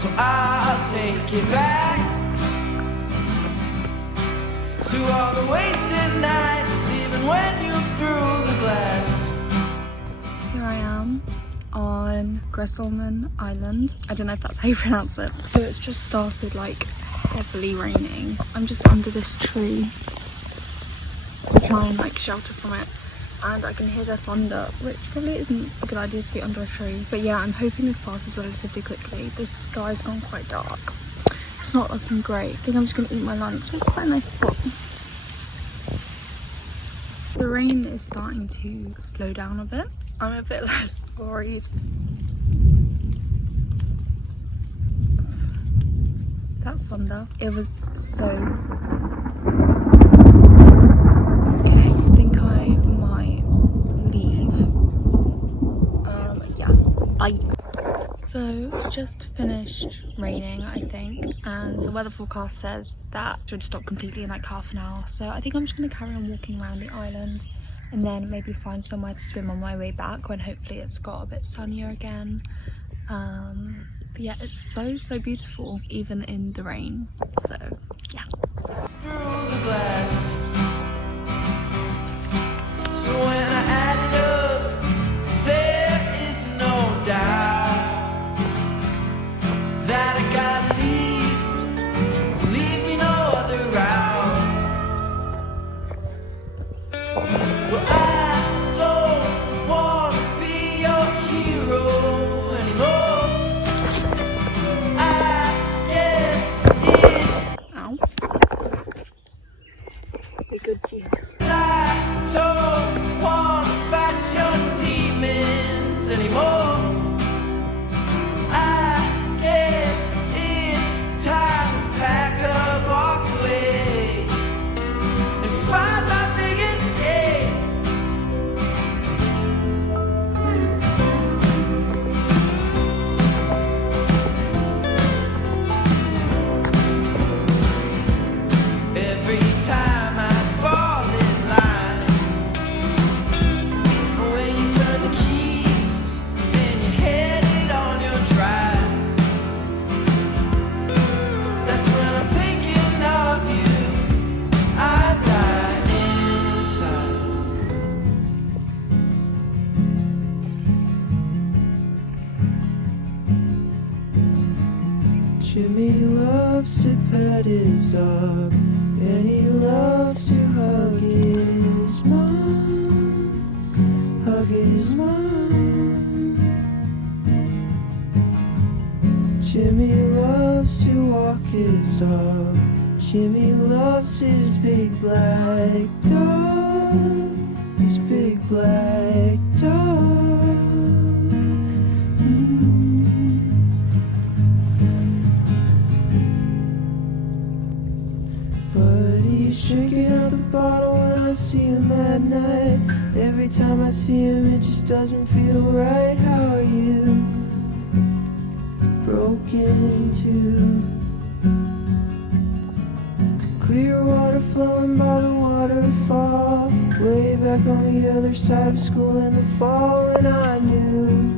so I'll take it back to all the wasted nights, even when you threw the glass. Here I am on Gressholmen Island. I don't know if that's how you pronounce it. So it's just started like heavily raining. I'm just under this tree to try and like shelter from it, and I can hear the thunder, which probably isn't a good idea to be under a tree, but yeah, I'm hoping this passes relatively quickly. The sky's gone quite dark. It's not looking great. I think I'm just gonna eat my lunch. It's quite a nice spot. The rain is starting to slow down a bit. I'm a bit less worried. That's thunder. It was so... Okay, I think I might leave. Yeah, bye. So it's just finished raining, I think, and the weather forecast says that it should stop completely in like half an hour. So I think I'm just going to carry on walking around the island and then maybe find somewhere to swim on my way back when hopefully it's got a bit sunnier again. But yeah, it's so beautiful even in the rain. So yeah. Through the glass. So when I add it up, there is no doubt that I gotta leave me no other route. Well, I don't wanna be your hero anymore. I guess it's Ow. Be good, G. I don't wanna fight your demons anymore. I guess it's time to pack up, walk away, and find my big escape. Every time I fall in line, when you turn the keys and you're headed on your drive, that's when I'm thinking of you. I die inside. Jimmy loves to pet his dog, and he loves to hug his mom, hug his mom. Jimmy loves to walk his dog, Jimmy loves his big black dog, his big black dog. But he's drinking out the bottle when I see him at night. Every time I see him, it just doesn't feel right. How are you? Broken into clear water flowing by the waterfall, way back on the other side of school in the fall, when I knew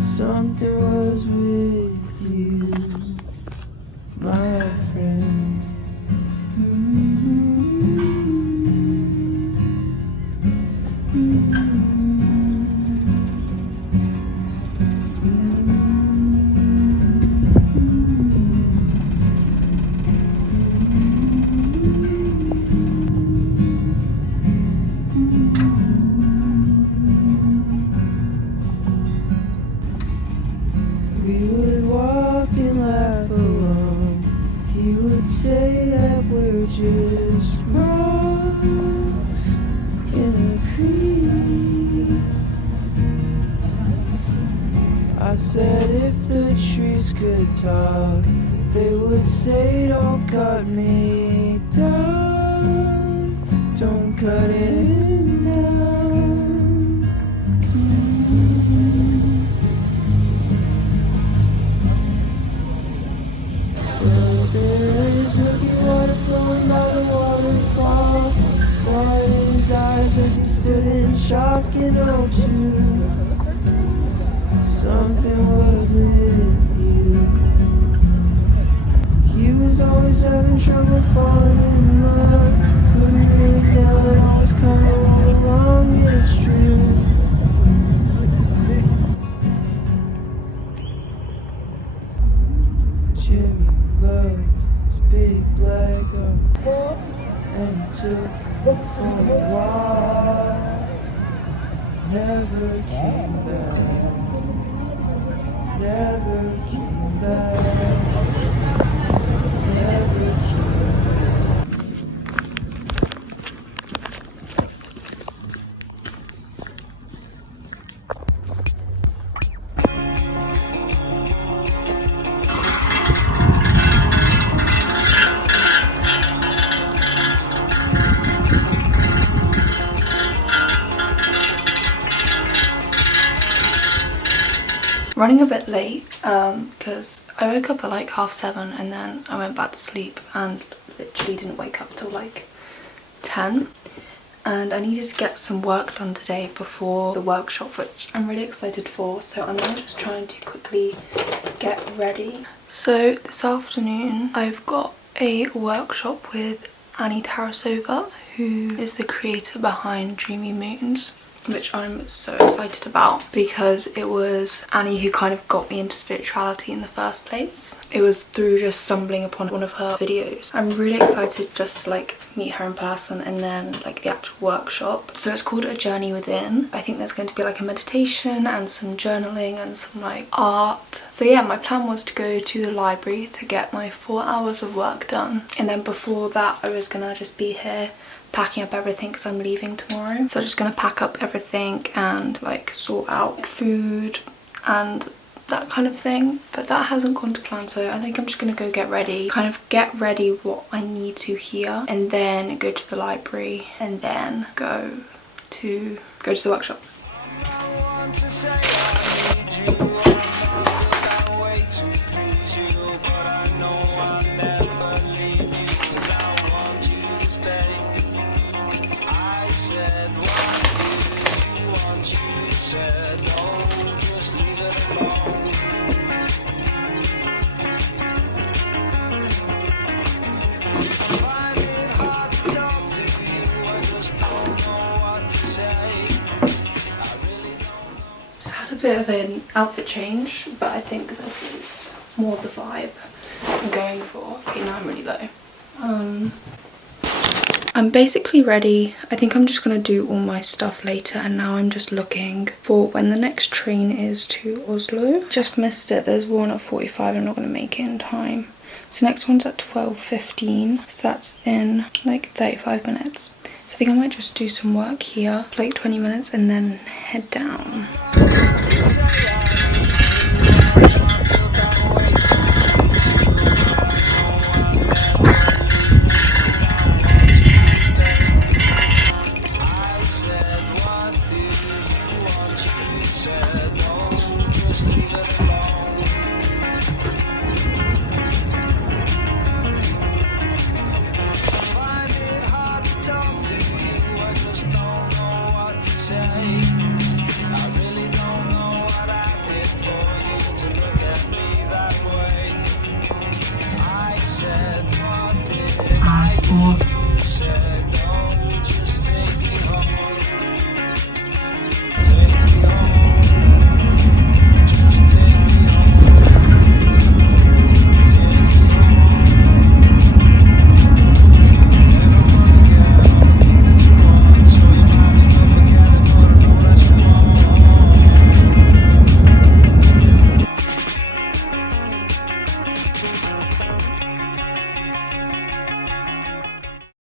something was with you, my friend. We would walk and laugh along. He would say that we're just rocks in a creek. I said if the trees could talk, they would say don't cut me down, don't cut him down. There is murky water flowing by the waterfall. Saw it in his eyes as he stood in shock, and oh, true, something was with you. having trouble falling in love. Couldn't put it down, always kinda all along, it's true. Jimmy loves his big black dog, and he took him for a while. Never came back. Never came back. Never came back. Running a bit late because I woke up at like 7:30 and then I went back to sleep and literally didn't wake up till like 10, and I needed to get some work done today before the workshop, which I'm really excited for, so I'm now just trying to quickly get ready. So this afternoon I've got a workshop with Annie Tarasova, who is the creator behind Dreamy Moons, which I'm so excited about because it was Annie who kind of got me into spirituality in the first place. It was through just stumbling upon one of her videos. I'm really excited just to like meet her in person and then like the actual workshop. So it's called A Journey Within. I think there's going to be like a meditation and some journaling and some like art. So yeah, my plan was to go to the library to get my 4 hours of work done, and then before that I was gonna just be here packing up everything because I'm leaving tomorrow. So I'm just gonna pack up everything and like sort out food and that kind of thing, but that hasn't gone to plan, so I think I'm just gonna go get ready, kind of get ready what I need to here, and then go to the library and then go to the workshop. Bit of an outfit change, but I think this is more the vibe I'm going for. Okay, now I'm really low. I'm basically ready. I think I'm just gonna do all my stuff later, and now I'm just looking for when the next train is to Oslo. Just missed it. There's one at 45. I'm not gonna make it in time. So next one's at 12:15, so that's in like 35 minutes. So I think I might just do some work here for like 20 minutes and then head down.